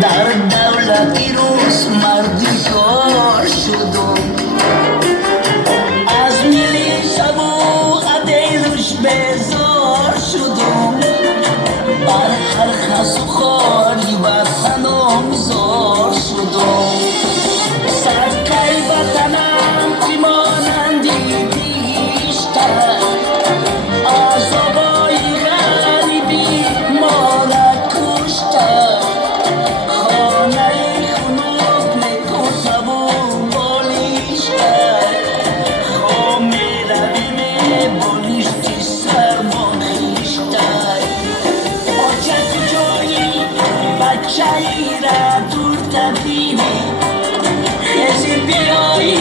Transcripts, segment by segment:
در دولتی روز مردی کار شدم از میلی شبو عدیلش بیزار شدم بر هر خس و خاری وطنم زار شدم سرکای وطنم که مانندی بیشتر آزابای غریبی ما را کشتر خانه خنک نکوتم و بالیشتر خامه رویم بالیشتی سرمان خیشتر آجه کجایی بچه‌ای را دور تبینی خیزی بیایی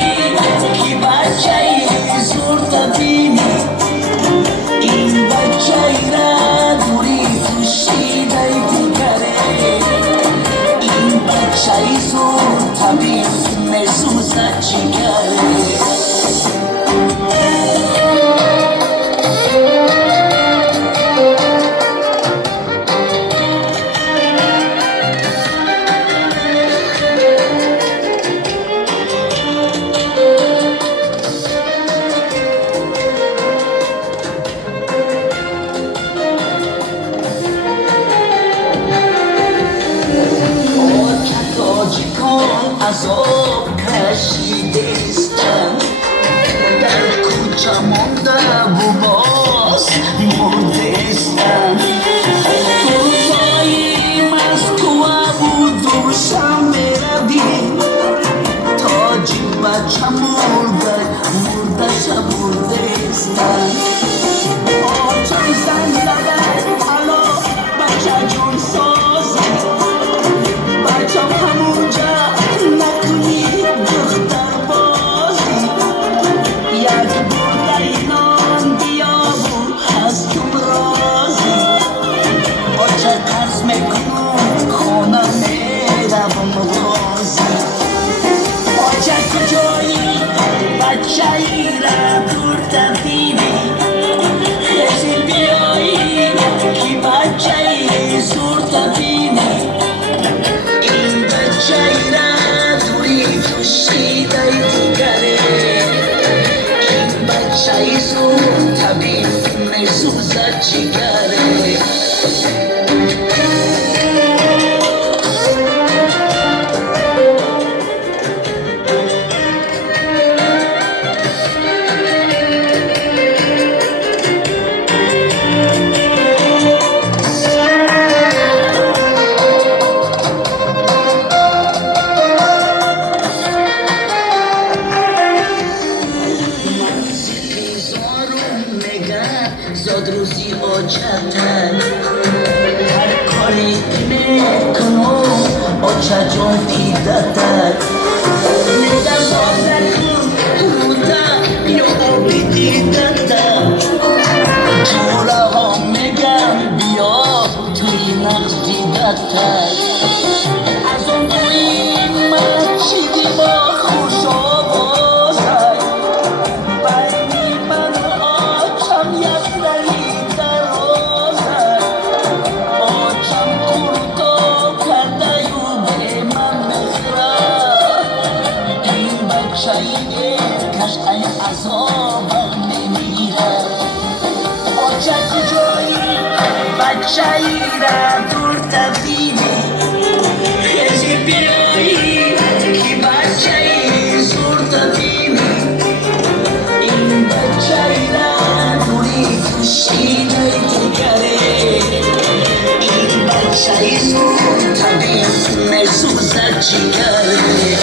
که بچه‌ای زور تبینی این بچه‌ای را دوری کشیده دیگره این بچه‌ای زور تبین مسوزه چیگره عذاب کشیدستم در کوچه مانده و باز مردستم روزای مسکوه و دوشنبه رویم تاجیک بچه مرده بردستم آجای زن زده حالا بچه جون سازی بچه همونجا نکنی دختر بازی یک بوده نان بیا و هستم رازی آجه قرض میکنم خانه میروم رازی آجه کجایی بچه ای را دور تبینی خیزی بیایی که بچه ای زور تبینی این بچه ای را دوری کشیده دیگره این بچه ای زور تبین مسوزه چیگره زاد روزی آجتر هر کاری که میکنم آجه جان دیدتر نگر بازر کن روده یا آبی دیدتر جوره ها میگم بیا توی نقص دیدتر از اون دوی من چیدی با خوش آوازه برمی من آچم یک رهی درازه آچم کردو کرده یو به من مخره این بچه ای کش ای عذابم نمیره آچه کجایی بچه ای را دور تبینی خیزی بیایی که بچه ای زور تبینی این بچه ای را دوری کشیده دیگره این بچه ای زور تبین مسوزه چیگره